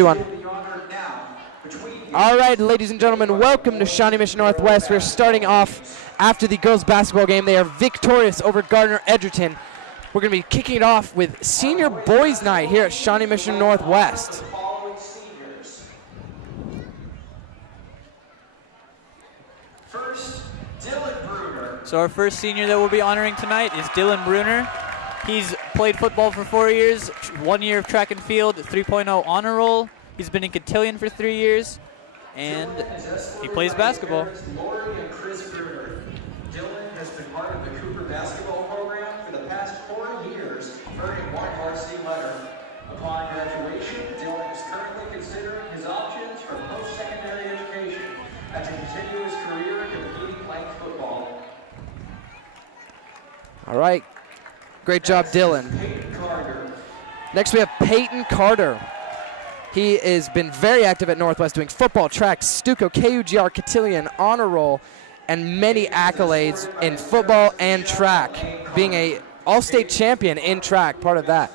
All right, ladies and gentlemen, welcome to Shawnee Mission Northwest. We're starting off after the girls' basketball game. They are victorious over Gardner Edgerton. We're going to be kicking it off with Senior Boys Night here at Shawnee Mission Northwest. So our first senior that we'll be honoring tonight is Dylan Bruner. He's played football for 4 years, 1 year of track and field, 3.0 honor roll. He's been in cotillion for 3 years, and he plays basketball. Dylan has been part of the Cougar basketball program for the past 4 years, earning 1 varsity letter. Upon graduation, Dylan is currently considering his options for post-secondary education and to continue his career competing playing football. All right. Great job, Dylan. Next, we have Peyton Carter. He has been very active at Northwest doing football, track, Stuco, KUGR, cotillion, honor roll, and many accolades in football and track, being a all-state champion in track, part of that.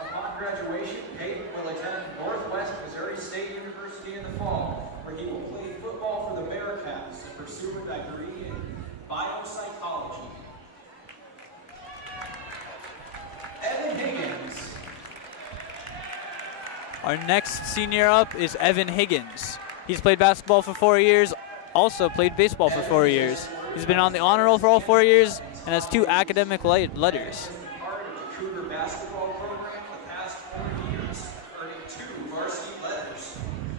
Upon graduation, Peyton will attend Northwest Missouri State University in the fall, where he will play football for the Bearcats and pursue a degree in biopsychology. Evan Higgins. Our next senior up is Evan Higgins. He's played basketball for 4 years, also played baseball for 4 years. He's been on the honor roll for all 4 years and has 2 academic letters. Part of the Cougar basketball program the past 4 years, earning 2 varsity letters.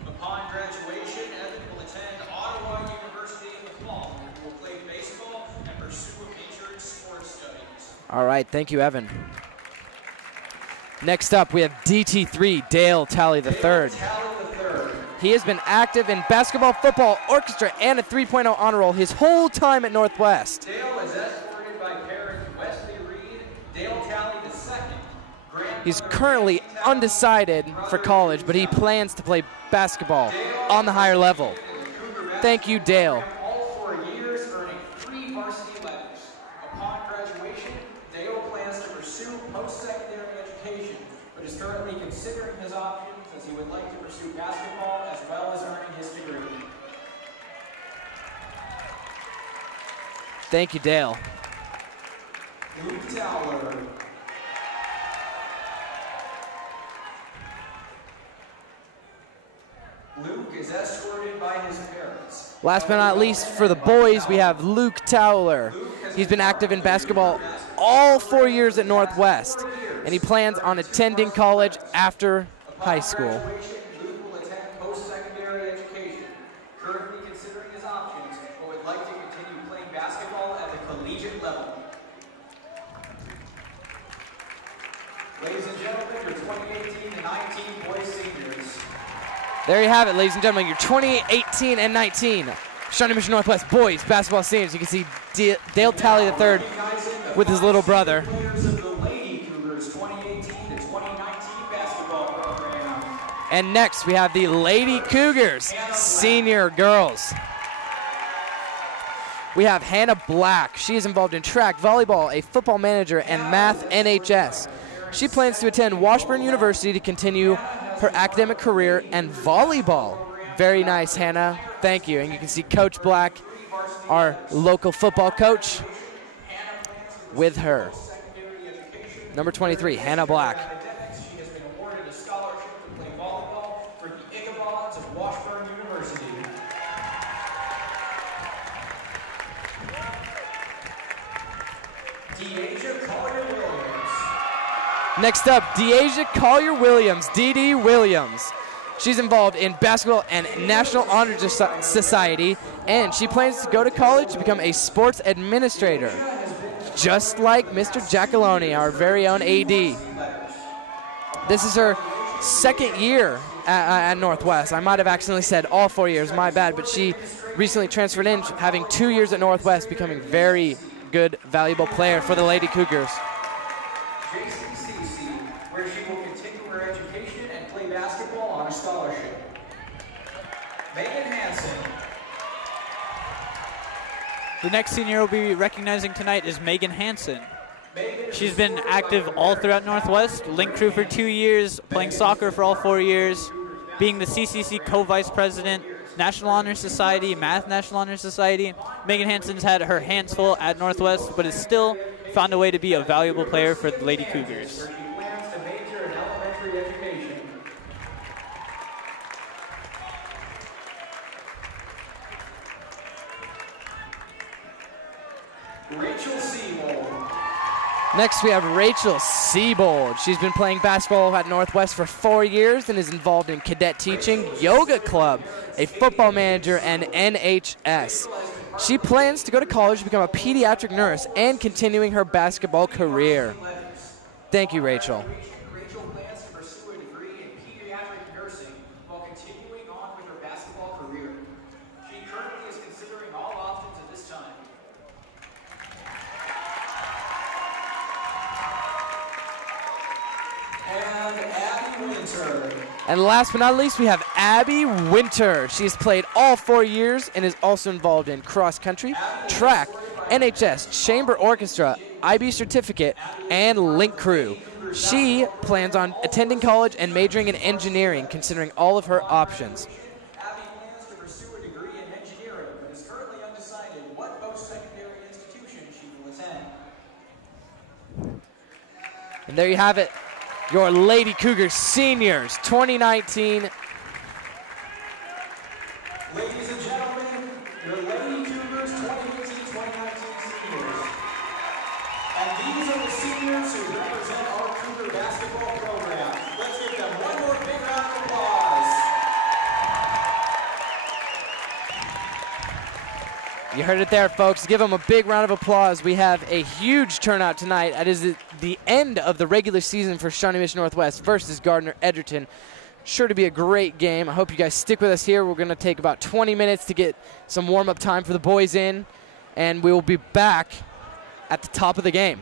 Upon graduation, Evan will attend Ottawa University in the fall, where he will play baseball and pursue a major in sports studies. All right, thank you, Evan. Next up, we have DT3, Dale Talley III. He has been active in basketball, football, orchestra, and a 3.0 honor roll his whole time at Northwest. Dale is escorted by parents Wesley Reed, Dale Talley II. He's currently undecided for college, but he plans to play basketball on the higher level. Thank you, Dale. All 4 years, earning 3 varsity letters. Upon graduation, Dale plans to pursue post-secondary education, but is currently considering his options as he would like to pursue basketball as well as earning his degree. Thank you, Dale. Luke Towler. Luke is escorted by his parents. Last but not least, for the boys, we have Luke Towler. He's been active in basketball all 4 years at Northwest, and he plans on attending college after high school. Luke will attend post-secondary education, currently considering his options, but would like to continue playing basketball at the collegiate level. Ladies and gentlemen, your 2018-19 boys seniors. There you have it, ladies and gentlemen, your 2018 and 19 Shawnee Mission Northwest boys basketball seniors. You can see Dale Talley III with his little brother. And next, we have the Lady Cougars senior girls. We have Hannah Black. She is involved in track, volleyball, a football manager, and math NHS. She plans to attend Washburn University to continue her academic career and volleyball. Very nice, Hannah. Thank you. And you can see Coach Black, our local football coach, with her. Number 23, Hannah Black. She has been awarded a scholarship to play volleyball for the Ichabods of Washburn University. Deasia Collier-Williams. Next up, Deasia Collier-Williams, DD Williams. She's involved in basketball and National Honor Society, and she plans to go to college to become a sports administrator, just like Mr. Giacalone, our very own AD. This is her second year at Northwest. I might have accidentally said all 4 years, my bad, but she recently transferred in, having 2 years at Northwest, becoming very good, valuable player for the Lady Cougars. Where she will continue her education and play basketball on a scholarship. Megan Hansen. The next senior we'll be recognizing tonight is Megan Hansen. She's been active all throughout Northwest, link crew for 2 years, playing soccer for all 4 years, being the CCC co-vice president, National Honor Society, Math National Honor Society. Megan Hansen's had her hands full at Northwest, but has still found a way to be a valuable player for the Lady Cougars. Next, we have Rachel Siebold. She's been playing basketball at Northwest for 4 years and is involved in cadet teaching, yoga club, a football manager, and NHS. She plans to go to college to become a pediatric nurse and continuing her basketball career. Thank you, Rachel. Rachel plans to pursue a degree in pediatric nursing while continuing on with her basketball career. She currently is considering all options at this time. And Abby Winter. And last but not least, we have Abby Winter. She's played all 4 years and is also involved in cross country, track, NHS, chamber orchestra, IB certificate, and link crew. She plans on attending college and majoring in engineering, considering all of her options. Abby plans to pursue a degree in engineering, but is currently undecided what post-secondary institution she will attend. And there you have it, your Lady Cougars seniors 2019. Ladies and gentlemen, your Lady Cougars 2018-2019 seniors. And these are the seniors who represent our Cougar basketball program. Let's give them one more big round of applause. You heard it there, folks. Give them a big round of applause. We have a huge turnout tonight. That is the end of the regular season for Shawnee Mission Northwest versus Gardner Edgerton. Sure to be a great game. I hope you guys stick with us here. We're going to take about 20 minutes to get some warm-up time for the boys in, and we will be back at the top of the game.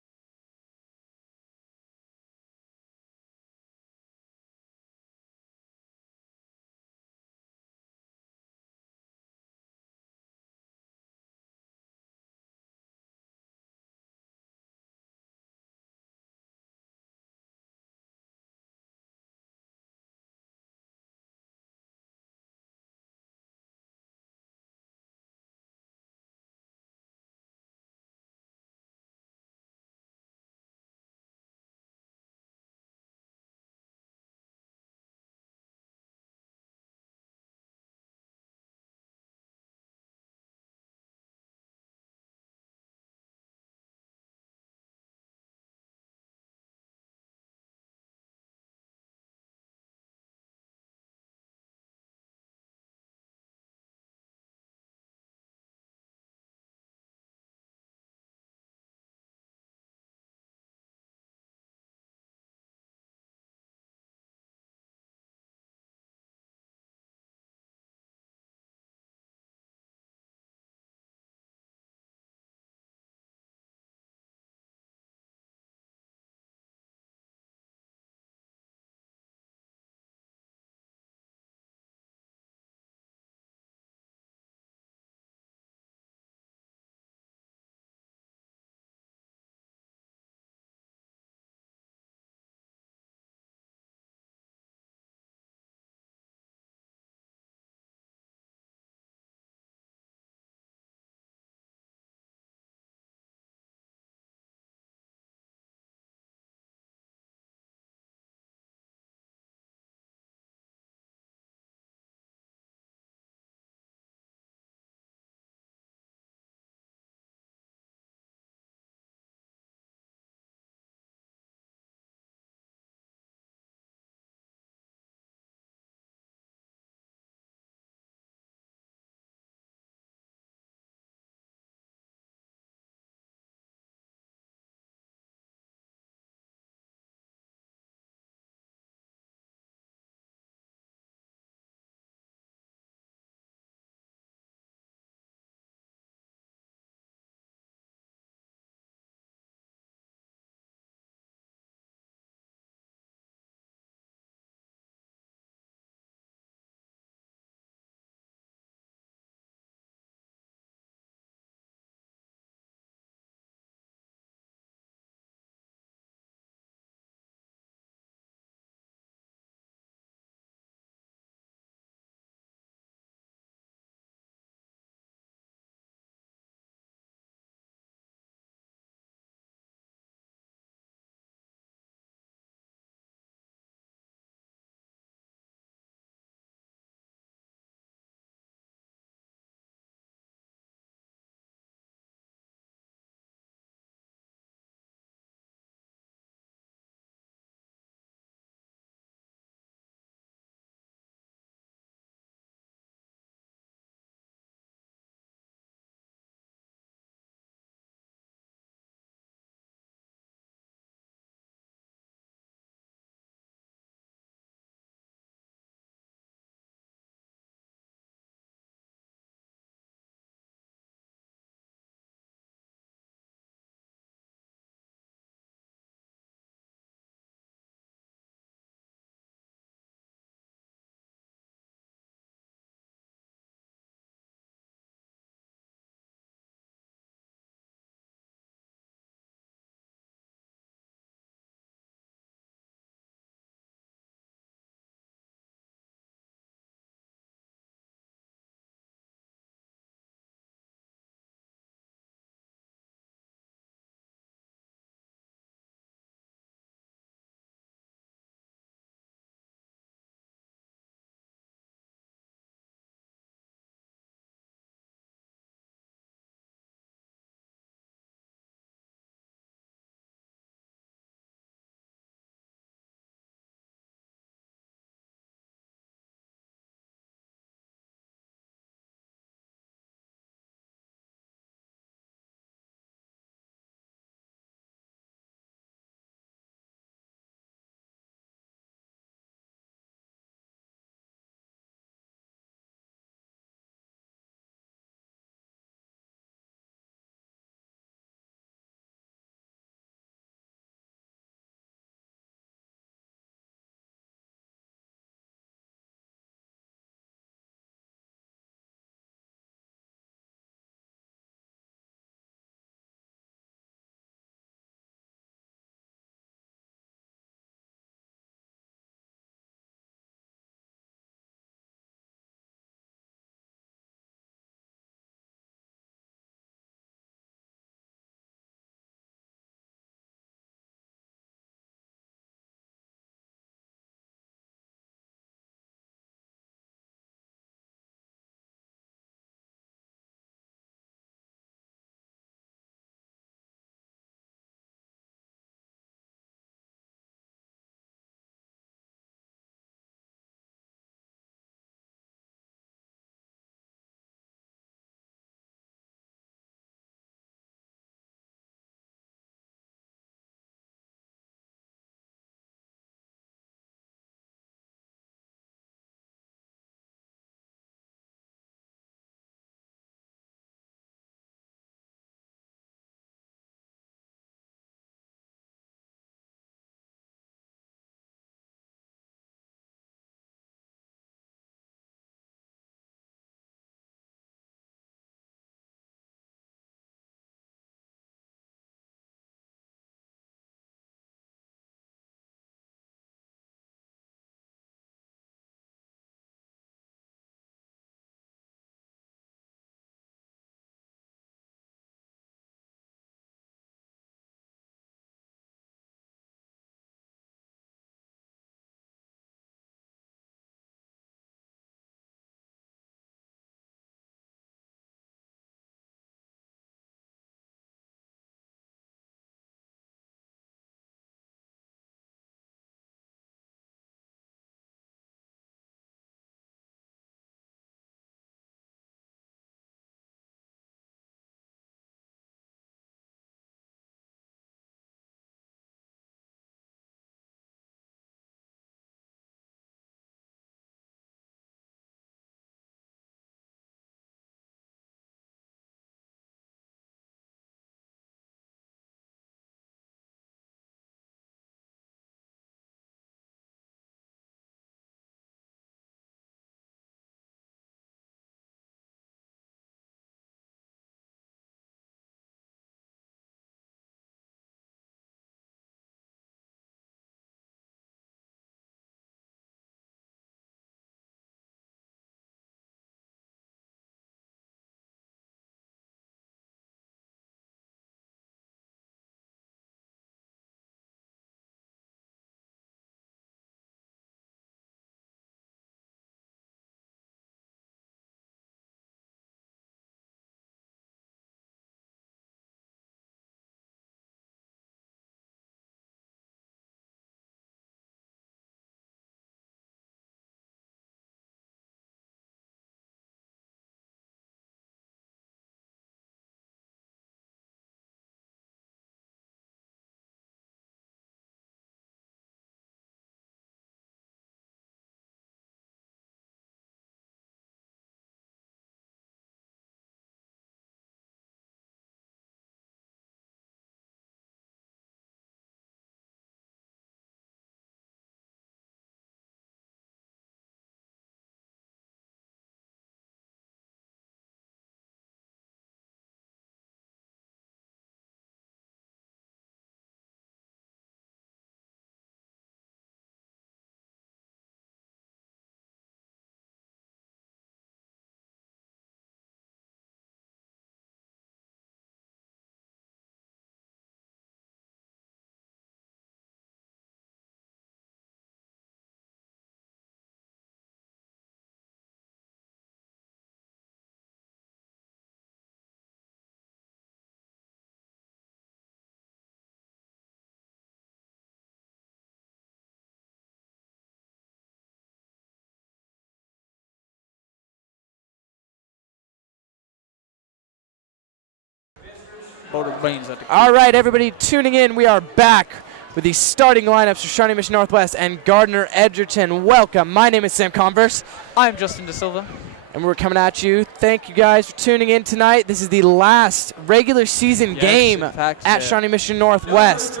All right, everybody tuning in, we are back with the starting lineups for Shawnee Mission Northwest and Gardner Edgerton. Welcome. My name is Sam Converse. I'm Justin De Silva. And we're coming at you. Thank you guys for tuning in tonight. This is the last regular season game at Shawnee Mission Northwest.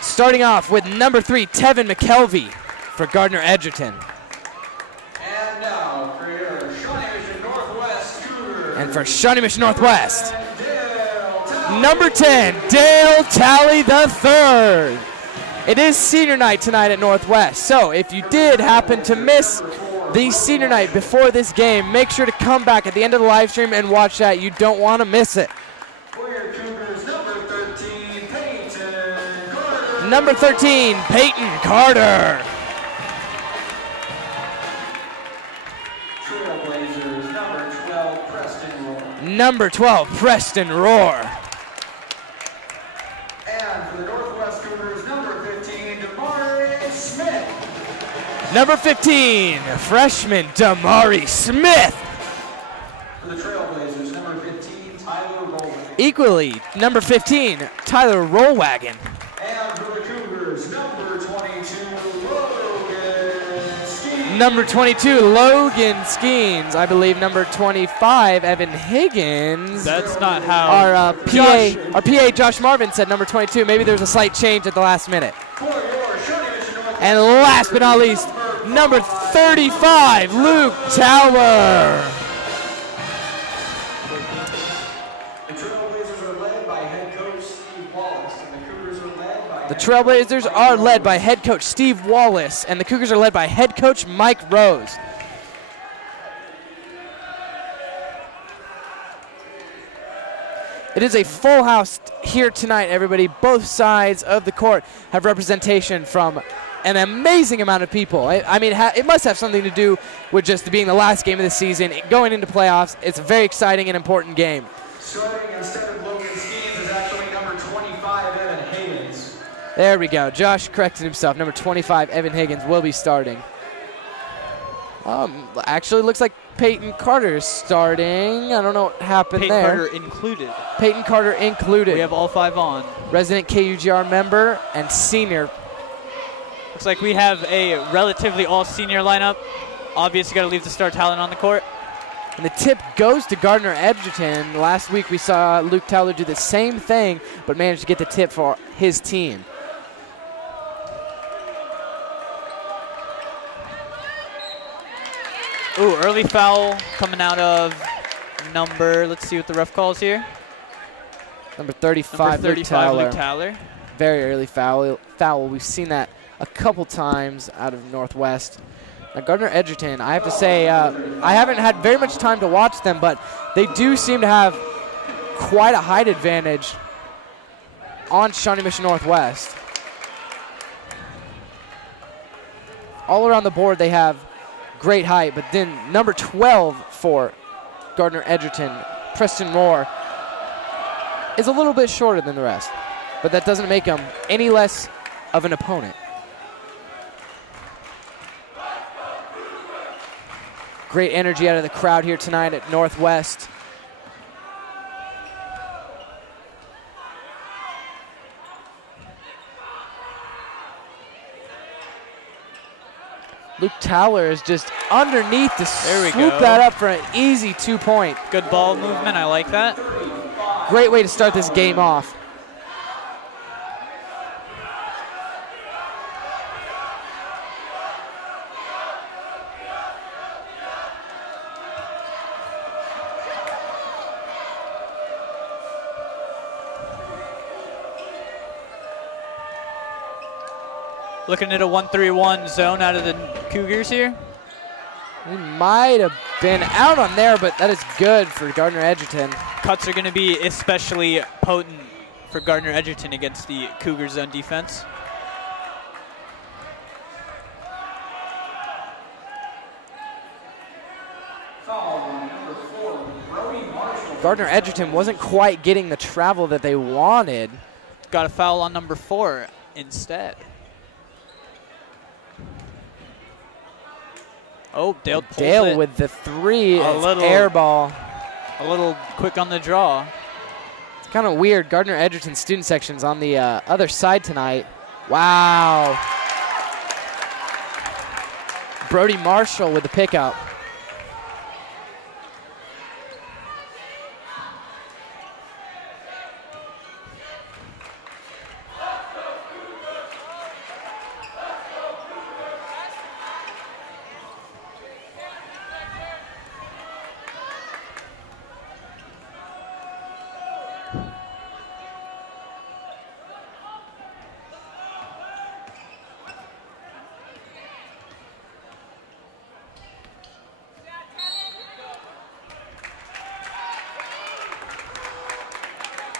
Starting off with number 3, Tevin McKelvey for Gardner Edgerton. And now for your Shawnee Mission Northwest Cougars. And for Shawnee Mission Northwest, number 10, Dale Talley III. It is senior night tonight at Northwest, so if you did happen to miss the senior night before this game, make sure to come back at the end of the live stream and watch that. You don't want to miss it. For your Cougars, number 13, Peyton Carter. Number 13, Peyton Carter. Trailblazers, number 12, Preston Roar. Number 12, Preston Roar. And for the Northwest Cougars, number 15, Damari Smith. Number 15, freshman Damari Smith. For the Trailblazers, number 15, Tyler Rowland. Equally, number 15, Tyler Rollwagon. And for the Cougars, number 22, Logan Skeens. Number 22, Logan Skeens. I believe number 25, Evan Higgins. That's not how. Our PA, Josh Marvin, said number 22. Maybe there was a slight change at the last minute. For your Shawnee Mission Northwest. And last but not least, number 35, Luke Tower. The Trailblazers are led by head coach Steve Wallace, and the Cougars are led by The Trailblazers are led by head coach Steve Wallace, and the Cougars are led by head coach Mike Rose. It is a full house here tonight, everybody. Both sides of the court have representation from an amazing amount of people. I mean, it must have something to do with just being the last game of the season, going into playoffs. It's a very exciting and important game. starting instead of Logan Skeens is actually number 25, Evan Higgins. There we go. Josh corrected himself. Number 25, Evan Higgins, will be starting. Actually, looks like Peyton Carter is starting. I don't know what happened there. Peyton Carter included. Peyton Carter included. We have all five on. Resident KUGR member and senior. Looks like we have a relatively all-senior lineup. Obviously, got to leave the star talent on the court. And the tip goes to Gardner Edgerton. Last week we saw Luke Towler do the same thing, but managed to get the tip for his team. Ooh, early foul coming out of number, let's see what the ref calls here. Number 35, Number 35, Luke Luke Towler. Very early foul. We've seen that a couple times out of Northwest. Now, Gardner Edgerton, I have to say, I haven't had very much time to watch them, but they do seem to have quite a height advantage on Shawnee Mission Northwest. All around the board, they have great height, but then number 12 for Gardner Edgerton, Preston Roar, is a little bit shorter than the rest, but that doesn't make him any less of an opponent. Great energy out of the crowd here tonight at Northwest. Luke Towler is just underneath to swoop that up for an easy 2-point. Good ball movement, I like that. Great way to start this game off. Looking at a 1-3-1 zone out of the Cougars here. We might have been out on there, but that is good for Gardner Edgerton. Cuts are going to be especially potent for Gardner Edgerton against the Cougar zone defense. Gardner Edgerton wasn't quite getting the travel that they wanted. Got a foul on number 4 instead. Oh, Dale with the 3. It's air ball. a little quick on the draw. It's kind of weird. Gardner Edgerton student section's on the other side tonight. Wow. Brody Marshall with the pickup.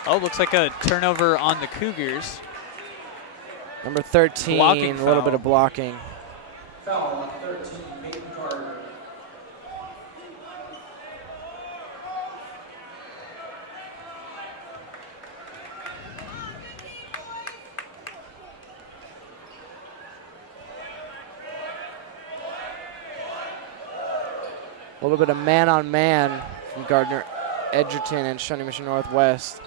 Oh, looks like a turnover on the Cougars. Number 13, Blocking a little foul. bit of blocking. Foul on 13, Peyton Carter. A little bit of man-on-man from Gardner Edgerton and Shawnee Mission Northwest.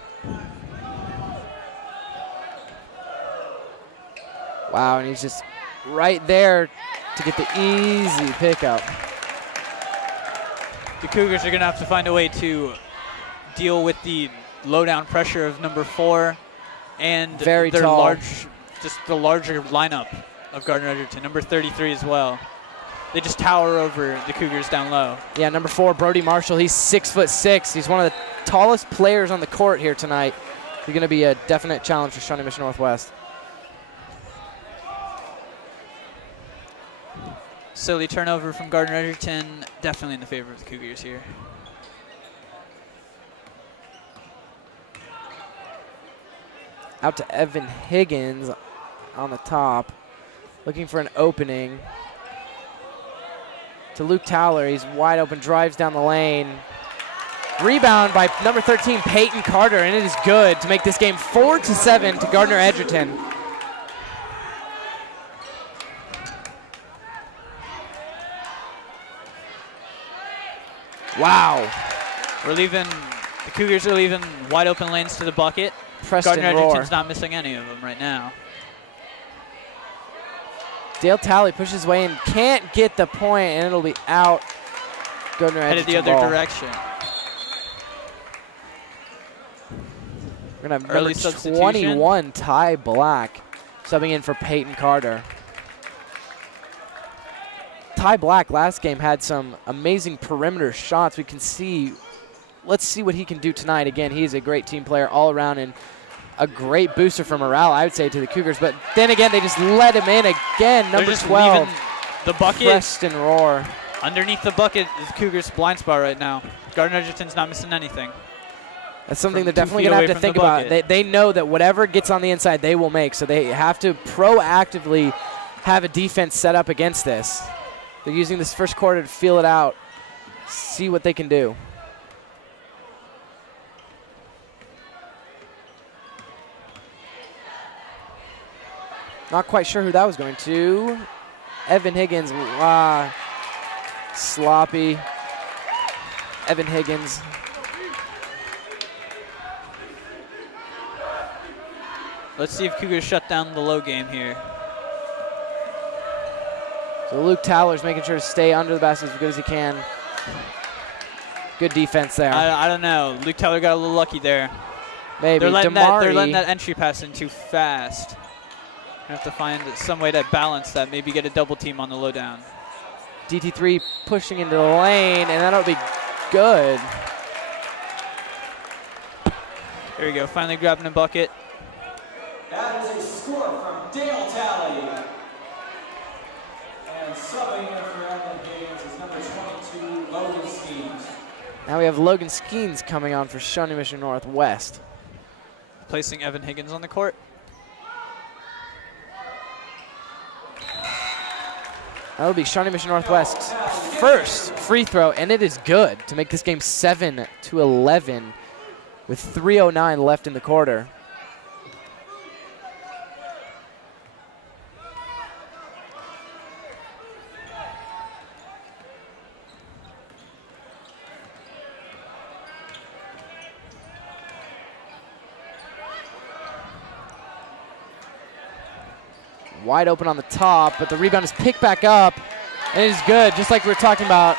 Wow, and he's just right there to get the easy pickup. The Cougars are going to have to find a way to deal with the low-down pressure of number 4 and Very their tall. just the larger lineup of Gardner Edgerton, number 33 as well. They just tower over the Cougars down low. Yeah, number 4, Brody Marshall. He's 6'6". He's one of the tallest players on the court here tonight. He's going to be a definite challenge for Shawnee Mission Northwest. Silly turnover from Gardner Edgerton, definitely in the favor of the Cougars here. Out to Evan Higgins on the top, looking for an opening. To Luke Towler, he's wide open, drives down the lane. Rebound by number 13, Peyton Carter, and it is good to make this game 4-7 to Gardner Edgerton. Wow. The Cougars are leaving wide open lanes to the bucket. Preston Gardner Roar. Edgerton's not missing any of them right now. Dale Talley pushes his way and can't get the point, and it'll be out. Gardner Headed Edgerton the other ball. direction. We're going to have Early number substitution. 21, Ty Black, subbing in for Peyton Carter. Ty Black last game had some amazing perimeter shots. We can see, let's see what he can do tonight. Again, he is a great team player all around and a great booster for morale, I would say, to the Cougars. But then again, they just let him in again. They're Number just 12, leaving the bucket. Preston Roar. Underneath the bucket is Cougars' blind spot right now. Gardner Edgerton's not missing anything. That's something From they're 2 definitely feet going to away have to from the think about. bucket. They know that whatever gets on the inside, they will make. So they have to proactively have a defense set up against this. They're using this first quarter to feel it out, see what they can do. Not quite sure who that was going to. Evan Higgins, sloppy. Evan Higgins. Let's see if Cougars shut down the low game here. So Luke Towler's making sure to stay under the basket as good as he can. Good defense there. I don't know. Luke Towler got a little lucky there. Maybe. They're letting Damari, that entry pass in too fast. Have to find some way to balance that. Maybe get a double team on the low down. DT3 pushing into the lane, and that'll be good. Here we go. Finally grabbing a bucket. That is a score from Dale Talley. And subbing in for Evan Higgins is number 22, Logan Skeens. Now we have Logan Skeens coming on for Shawnee Mission Northwest. Placing Evan Higgins on the court. That'll be Shawnee Mission Northwest's first free throw, and it is good to make this game 7-11 with 3:09 left in the quarter. wide open on the top, but the rebound is picked back up, and it is good, just like we were talking about.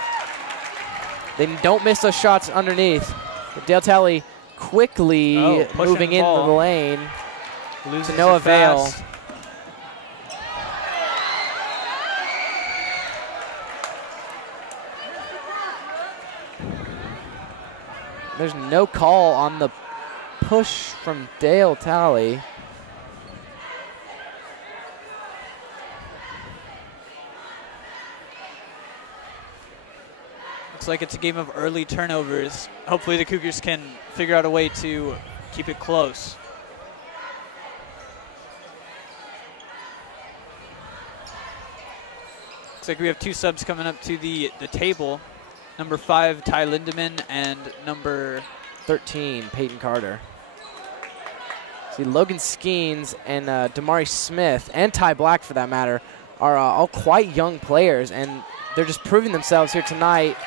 They don't miss those shots underneath. But Dale Talley quickly moving into the lane. Loses to no avail. Fast. There's no call on the push from Dale Talley. Looks like it's a game of early turnovers. Hopefully the Cougars can figure out a way to keep it close. Looks like we have 2 subs coming up to the table. Number 5, Ty Lindemann, and number 13, Peyton Carter. See, Logan Skeens and Damari Smith, and Ty Black for that matter, are all quite young players, and they're just proving themselves here tonight,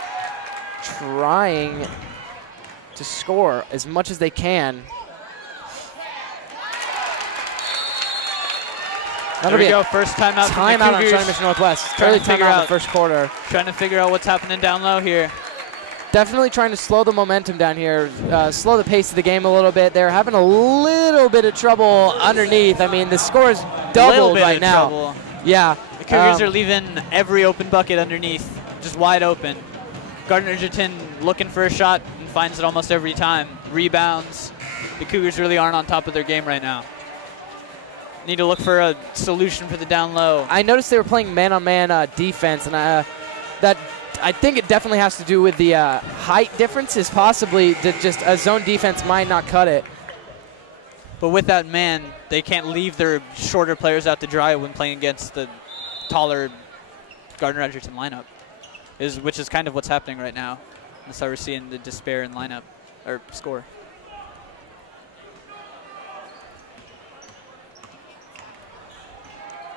trying to score as much as they can. There we go, first timeout from the Timeout on Cougars. Shawnee Mission Northwest. Trying Early to figure timeout in out the first quarter. Trying to figure out what's happening down low here. Definitely trying to slow the momentum down here, slow the pace of the game a little bit. They're having a little bit of trouble underneath. I mean, the score is doubled right now. Trouble. Yeah. The Cougars are leaving every open bucket underneath, just wide open. Gardner Edgerton looking for a shot and finds it almost every time. Rebounds. The Cougars really aren't on top of their game right now. Need to look for a solution for the down low. I noticed they were playing man-on-man defense, and I think it definitely has to do with the height differences, possibly just a zone defense might not cut it. But with that man, they can't leave their shorter players out to dry when playing against the taller Gardner Edgerton lineup, which is kind of what's happening right now. That's how we're seeing the despair in lineup, or score.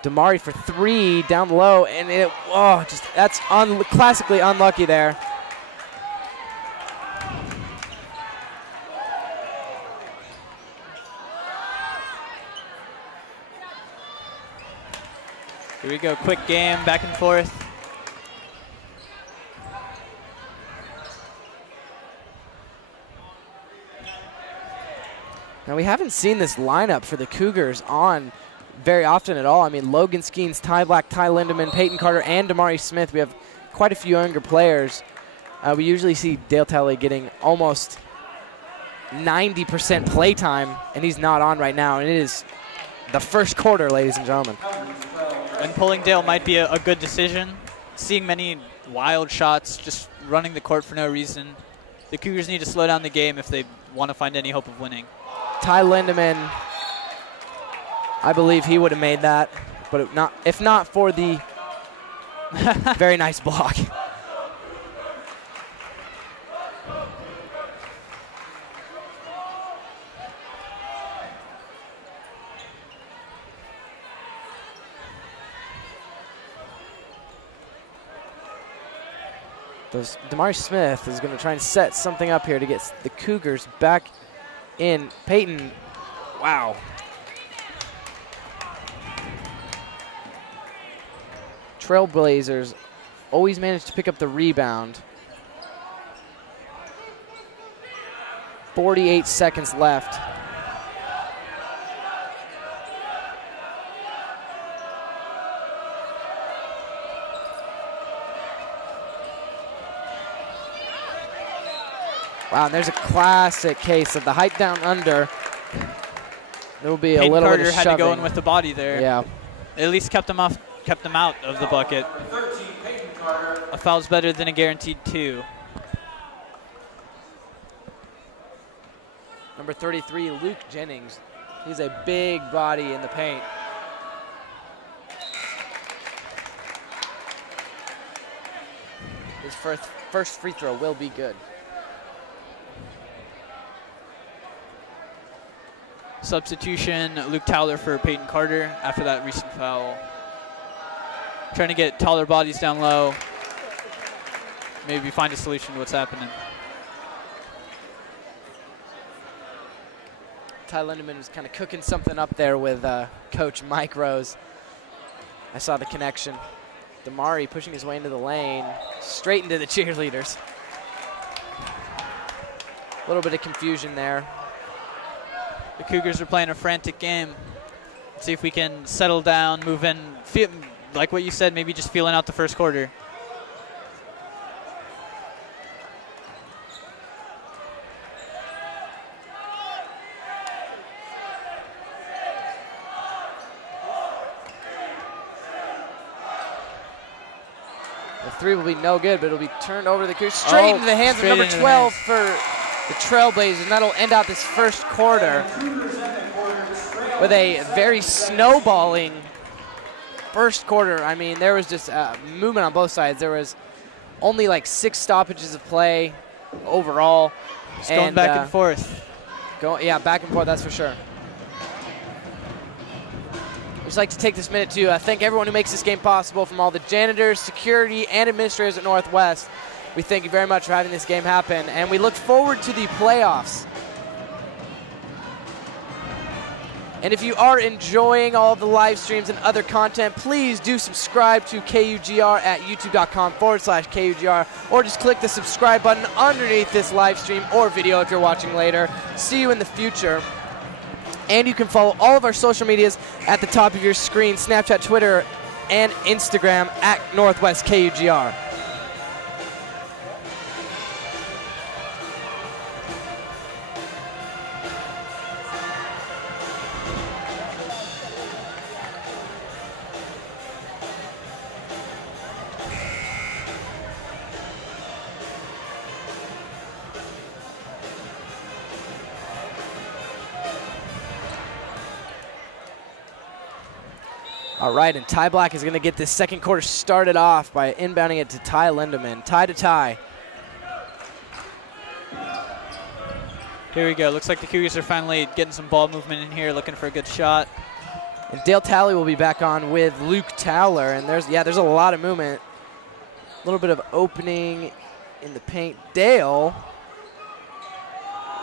Damari for 3 down low, and that's classically unlucky there. Here we go, quick game, back and forth. Now we haven't seen this lineup for the Cougars on very often at all. I mean, Logan Skeens, Ty Black, Ty Lindemann, Peyton Carter, and Damari Smith. We have quite a few younger players. We usually see Dale Talley getting almost 90% play time, and he's not on right now. And it is the first quarter, ladies and gentlemen. And pulling Dale might be a good decision. Seeing many wild shots, just running the court for no reason. The Cougars need to slow down the game if they want to find any hope of winning. Ty Lindemann, I believe he would have made that, but if not for the very nice block. Damari Smith is going to try and set something up here to get the Cougars back in. Peyton, wow. Trailblazers always manage to pick up the rebound. 48 seconds left. Wow, and there's a classic case of the height down under. There will be a little bit of shoving. Had to go in with the body there. Yeah. At least kept them out of the bucket. A foul's better than a guaranteed 2. Number 33, Luke Jennings. He's a big body in the paint. His first free throw will be good. Substitution, Luke Towler for Peyton Carter after that recent foul. Trying to get taller bodies down low. Maybe find a solution to what's happening. Ty Lindemann was kind of cooking something up there with Coach Mike Rose. I saw the connection. Damari pushing his way into the lane, straight into the cheerleaders. A little bit of confusion there. The Cougars are playing a frantic game. Let's see if we can settle down, move in, feel, like what you said, maybe just feeling out the first quarter. The three will be no good, but it'll be turned over to the Cougars. Straight into the hands of number 12 for the Trailblazers, and that'll end out this first quarter with a very snowballing first quarter. I mean, there was just movement on both sides. There was only like 6 stoppages of play overall. Just going back and forth. Yeah, back and forth, that's for sure. I'd just like to take this minute to thank everyone who makes this game possible, from all the janitors, security, and administrators at Northwest. We thank you very much for having this game happen, and we look forward to the playoffs. And if you are enjoying all of the live streams and other content, please do subscribe to KUGR at youtube.com/KUGR, or just click the subscribe button underneath this live stream or video if you're watching later. See you in the future. And you can follow all of our social medias at the top of your screen: Snapchat, Twitter, and Instagram at Northwest KUGR. All right, and Ty Black is going to get this second quarter started off by inbounding it to Ty Lindemann. Tie to tie. Here we go. Looks like the Cougars are finally getting some ball movement in here, looking for a good shot. And Dale Talley will be back on with Luke Towler. And there's a lot of movement. A little bit of opening in the paint. Dale.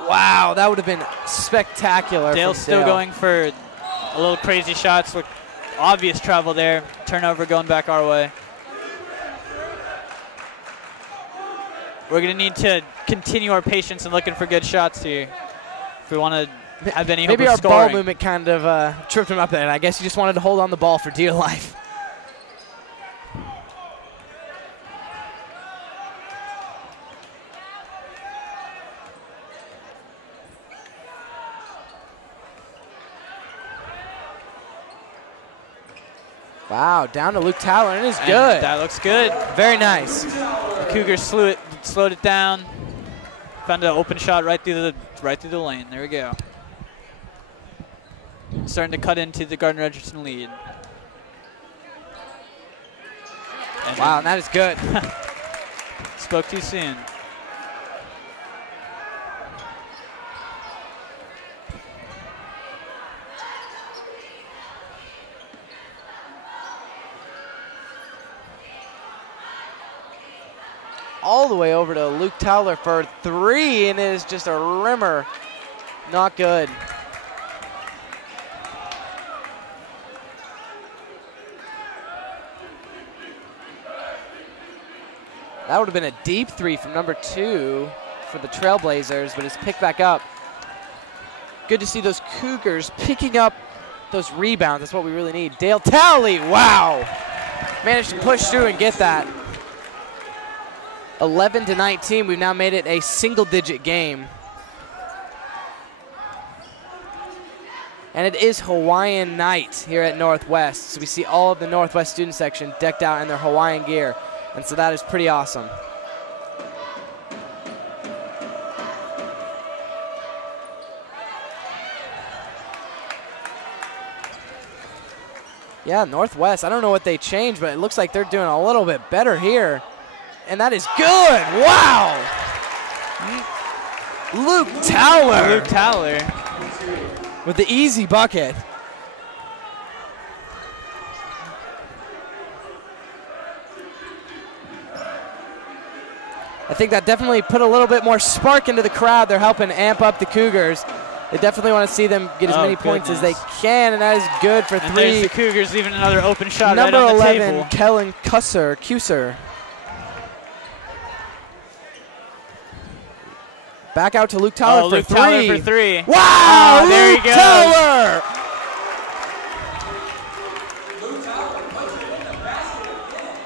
Wow, that would have been spectacular. Dale's still going for a little crazy shots. With obvious travel there. Turnover going back our way. We're going to need to continue our patience and looking for good shots here if we want to have any hope of scoring. Maybe our ball movement kind of tripped him up there, and I guess he just wanted to hold on the ball for dear life. Wow, down to Luke Towler, and it's good. That looks good. Very nice. The Cougars slowed it down. Found an open shot right through the lane. There we go. Starting to cut into the Gardner Edgerton lead. And wow, and that is good. Spoke too soon. All the way over to Luke Towler for 3, and it is just a rimmer. Not good. That would have been a deep 3 from number 2 for the Trailblazers, but it's picked back up. Good to see those Cougars picking up those rebounds. That's what we really need. Dale Talley, wow. Managed to push through and get that. 11-19, we've now made it a single-digit game. And it is Hawaiian night here at Northwest. So we see all of the Northwest student section decked out in their Hawaiian gear. And so that is pretty awesome. Yeah, Northwest, I don't know what they changed, but it looks like they're doing a little bit better here. And that is good. Wow. Luke Towler. Luke Towler. With the easy bucket. I think that definitely put a little bit more spark into the crowd. They're helping amp up the Cougars. They definitely want to see them get as many points as they can, and that is good for and 3. There's the Cougars leaving another open shot Number right on the 11, table. Kellen Kuser. Back out to Luke Tyler for 3. Tyler for 3. Wow, there Luke he goes. Tyler!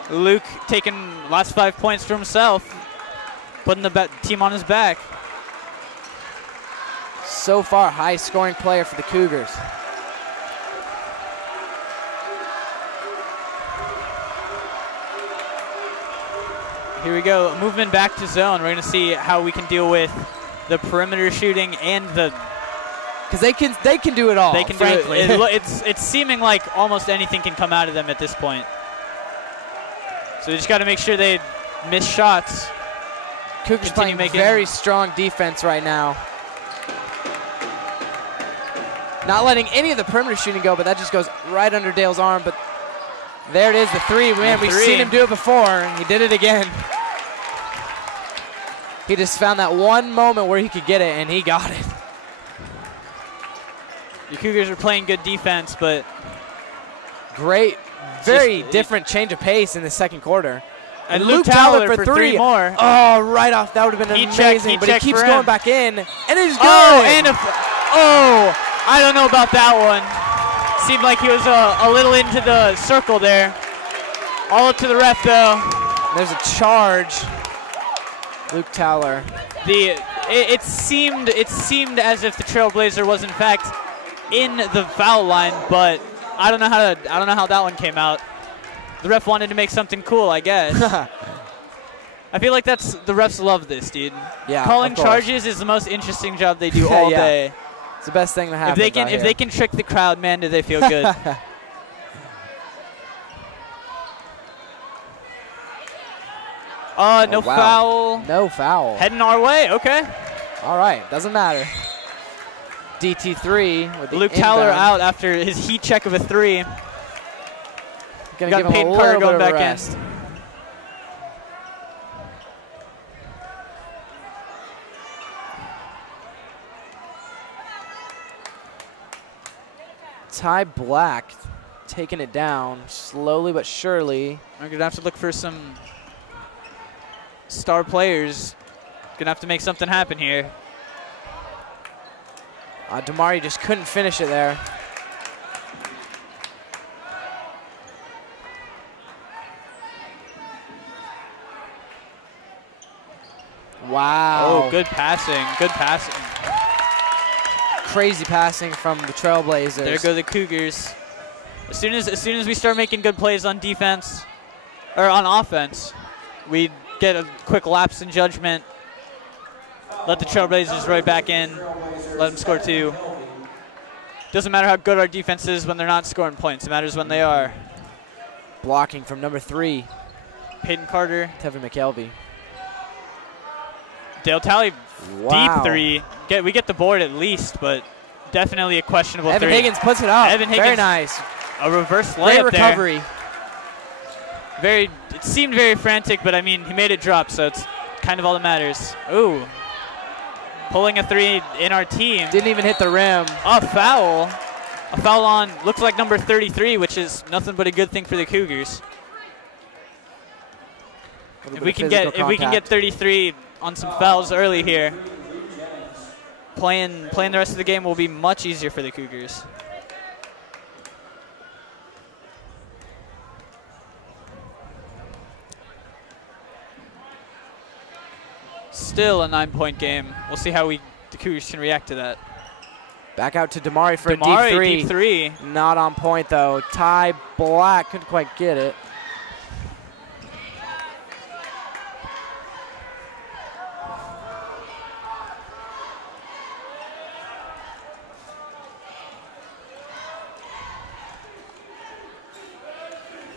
Luke taking last 5 points for himself, putting the team on his back. So far, high-scoring player for the Cougars. Here we go, movement back to zone. We're going to see how we can deal with the perimeter shooting and the... Because they can do it all, they can frankly. do it. It's seeming like almost anything can come out of them at this point. So they just got to make sure they miss shots. Cougars playing very strong defense right now. Not letting any of the perimeter shooting go, but that just goes right under Dale's arm. But there it is, the 3. Man, we've seen him do it before, and he did it again. He just found that one moment where he could get it, and he got it. The Cougars are playing good defense, but... Great, very different change of pace in the second quarter. And Luke Tyler for 3 more. Oh, right off. That would have been amazing. But he keeps going back in, and it's good. Oh, and I don't know about that one. Seemed like he was a little into the circle there. All up to the ref, though. There's a charge. Luke Tyler. It seemed as if the Trailblazer was in fact in the foul line, but I don't know how that one came out. The ref wanted to make something cool, I guess. I feel like the refs love this, dude. Yeah, calling charges is the most interesting job they do all day. It's the best thing that happens. If they can trick the crowd, man, do they feel good? No foul. No foul. Heading our way. Okay. All right. Doesn't matter. DT3 with the Luke Tyler out after his heat check of a 3. Gonna give him a little bit of a rest. Ty Black taking it down slowly but surely. We're going to have to look for some star players. Going to have to make something happen here. Damari just couldn't finish it there. Wow. Oh, good passing. Good passing. Crazy passing from the Trailblazers. There go the Cougars. As soon as we start making good plays on defense, or on offense, we get a quick lapse in judgment. Let the Trailblazers right back in. Let them score 2. Doesn't matter how good our defense is when they're not scoring points. It matters when they are. Blocking from number 3. Peyton Carter. Tevin McKelvey. Dale Talley, deep 3. We get the board at least, but definitely a questionable 3. Evan Higgins puts it up. Evan Higgins, very nice. A reverse layup. Great recovery. There. It seemed very frantic, but I mean, he made it drop, so it's kind of all that matters. Ooh. Pulling a 3 in our team. Didn't even hit the rim. A foul. A foul on, looks like number 33, which is nothing but a good thing for the Cougars. If we can get 33 on some fouls early here, playing the rest of the game will be much easier for the Cougars. Still a 9-point game. We'll see how the Cougars can react to that. Back out to Damari for a deep 3. Not on point, though. Ty Black couldn't quite get it.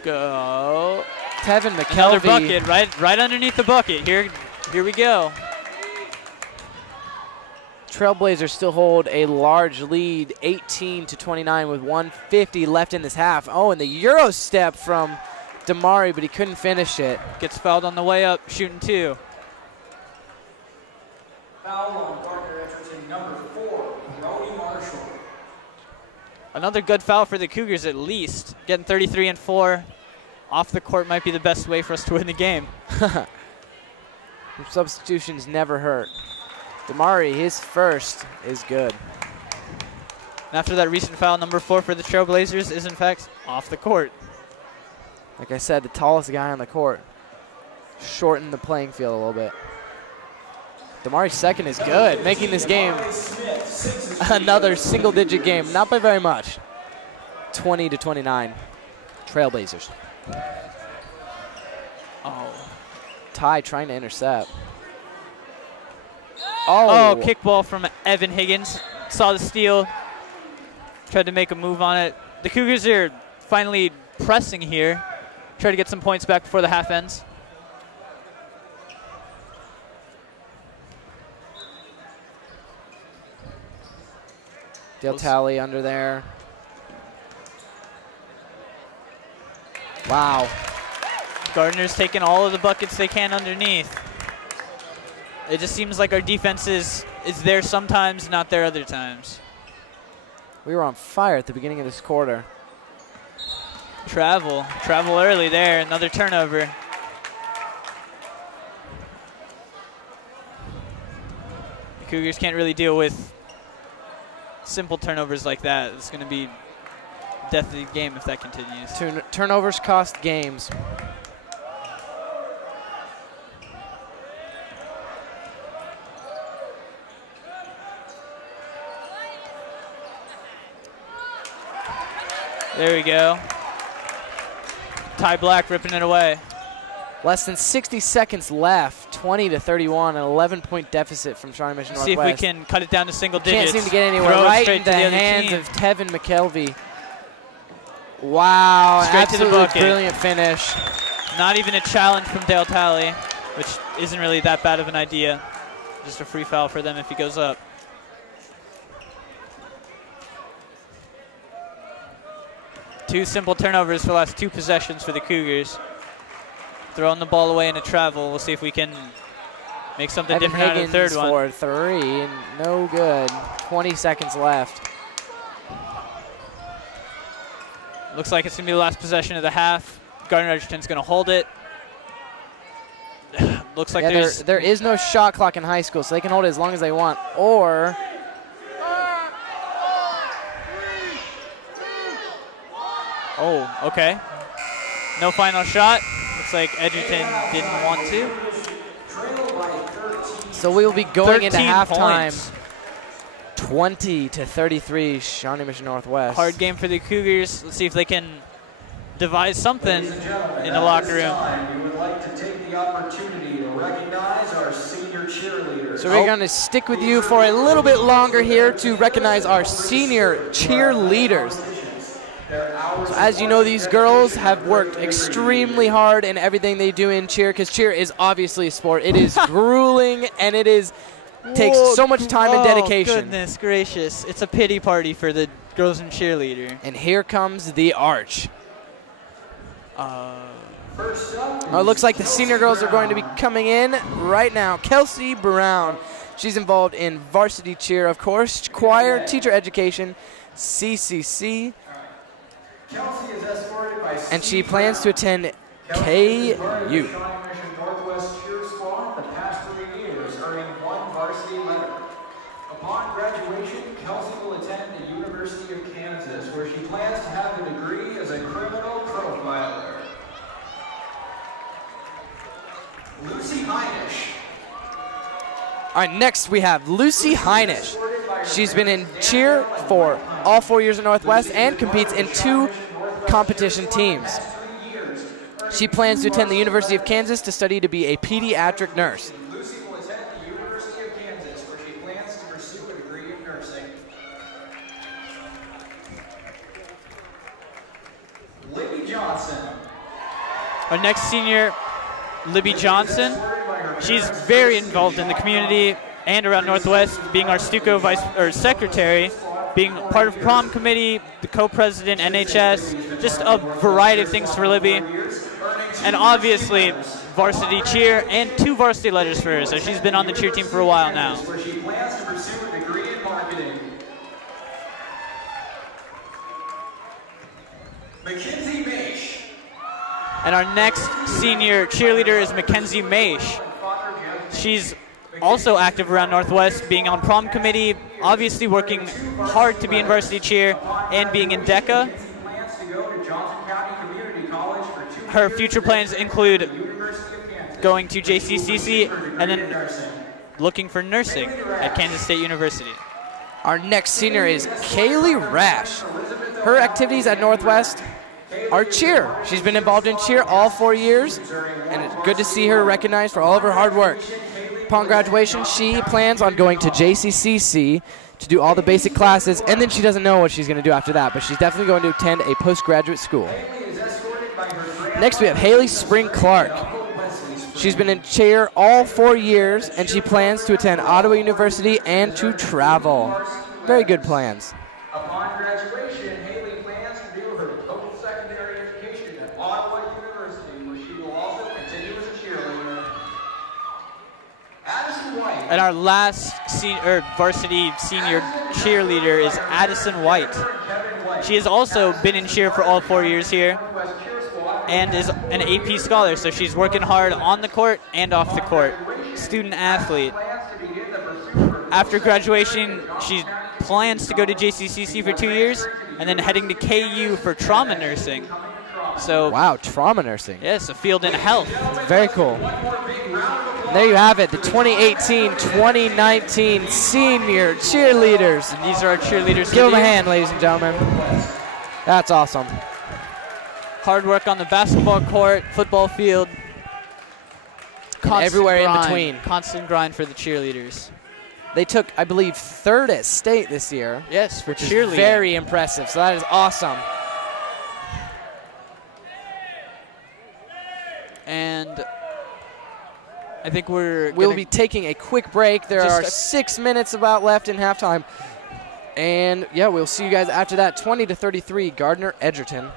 Go. Tevin McKelvey. Another bucket, right underneath the bucket. Here we go. Trailblazers still hold a large lead, 18-29 with 1:50 left in this half. Oh, and the Euro step from Damari, but he couldn't finish it. Gets fouled on the way up, shooting 2. Foul on Gardner, Edgerton, number 4, Brody Another good foul for the Cougars at least. Getting 33 and 4 off the court might be the best way for us to win the game. Substitutions never hurt. Damari, his first is good. And after that recent foul, number 4 for the Trailblazers is in fact off the court. Like I said, the tallest guy on the court. Shorten the playing field a little bit. Damari's second is good, making this game another single-digit game. Not by very much. 20-29, Trailblazers. Oh. Ty trying to intercept. Oh, kickball from Evan Higgins. Saw the steal. Tried to make a move on it. The Cougars are finally pressing here. Try to get some points back before the half ends. Dale Talley under there. Wow. Gardner's taking all of the buckets they can underneath. It just seems like our defense is there sometimes, not there other times. We were on fire at the beginning of this quarter. Travel early there, another turnover. The Cougars can't really deal with simple turnovers like that. It's going to be death of the game if that continues. Turnovers cost games. There we go. Ty Black ripping it away. Less than 60 seconds left. 20-31, an 11-point deficit from Shawnee Mission Northwest. See if we can cut it down to single digits. Can't seem to get anywhere. Right in the hands of Tevin McKelvey. Wow, straight to the bucket. Brilliant finish. Not even a challenge from Dale Talley, which isn't really that bad of an idea. Just a free foul for them if he goes up. Two simple turnovers for the last 2 possessions for the Cougars. Throwing the ball away in a travel. We'll see if we can make something different out of the third one. For 3, and no good. 20 seconds left. Looks like it's going to be the last possession of the half. Gardner Edgerton's going to hold it. Looks like there is no shot clock in high school, so they can hold it as long as they want. Or oh, okay. No final shot. Looks like Edgerton didn't want to. So we will be going into halftime. Points. 20-33, Shawnee Mission Northwest. Hard game for the Cougars. Let's see if they can devise something in the locker room. We would like to take the opportunity to recognize our senior cheerleaders. So we're going to stick with you for a little bit longer here to recognize our senior cheerleaders. So as you know, these girls have worked extremely hard in everything they do in cheer, because cheer is obviously a sport. It is grueling, and it takes so much time and dedication. Oh, goodness gracious. It's a pity party for the girls and cheerleader. And here comes the arch. It looks like the senior girls are going to be coming in right now. Kelsey Brown. She's involved in varsity cheer, of course, choir, teacher education, CCC. Kelsey is escorted by and she plans to attend KU. Northwest cheer squad the past 3 years, earning 1 varsity letter. Upon graduation, Kelsey will attend the University of Kansas, where she plans to have a degree as a criminal profiler. Lucy Heinisch. All right, next we have Lucy Heinisch. She's been in cheer for all 4 years at Northwest and competes in 2 competition teams. She plans to attend the University of Kansas to study to be a pediatric nurse. Lucy will attend the University of Kansas, where she plans to pursue a degree in nursing. Libby Johnson. Our next senior, Libby Johnson. She's very involved in the community and around Northwest, being our Stuco secretary, being part of prom committee, the co-president, NHS, just a variety of things for Libby. And obviously, varsity cheer and 2 varsity letters for her, so she's been on the cheer team for a while now. Where she plans to pursue a degree in marketing. Mackenzie Maish. And our next senior cheerleader is Mackenzie Maish. She's also active around Northwest, being on prom committee, obviously working hard to be in varsity cheer, and being in DECA. Her future plans include going to JCCC and then looking for nursing at Kansas State University. Our next senior is Kaylee Rash. Her activities at Northwest are cheer. She's been involved in cheer all 4 years, and it's good to see her recognized for all of her hard work. Upon graduation, she plans on going to JCCC to do all the basic classes, and then she doesn't know what she's going to do after that, but she's definitely going to attend a postgraduate school. Next, we have Haley Spring Clark. She's been in cheer all 4 years, and she plans to attend Ottawa University and to travel. Very good plans. Upon graduation, Haley plans to do her post-secondary education at Ottawa University, where she will also continue as a cheerleader. Addison White. And our last varsity senior cheerleader is Addison White. She has also been in cheer for all 4 years here and is an AP scholar, so she's working hard on the court and off the court. Student athlete. After graduation, she plans to go to JCCC for 2 years and then heading to KU for trauma nursing. So wow, trauma nursing. Yes, a field in health. Very cool. And there you have it, the 2018-2019 senior cheerleaders. And these are our cheerleaders. Give them a hand, ladies and gentlemen. That's awesome. Hard work on the basketball court, football field. Everywhere grind, in between. Constant grind for the cheerleaders. They took, I believe, 3rd at state this year. Yes, for which is cheerleading. very impressive. So that is awesome. And I think we'll be taking a quick break. There are 6 minutes about left in halftime. And yeah, we'll see you guys after that. 20-33, Gardner, Edgerton.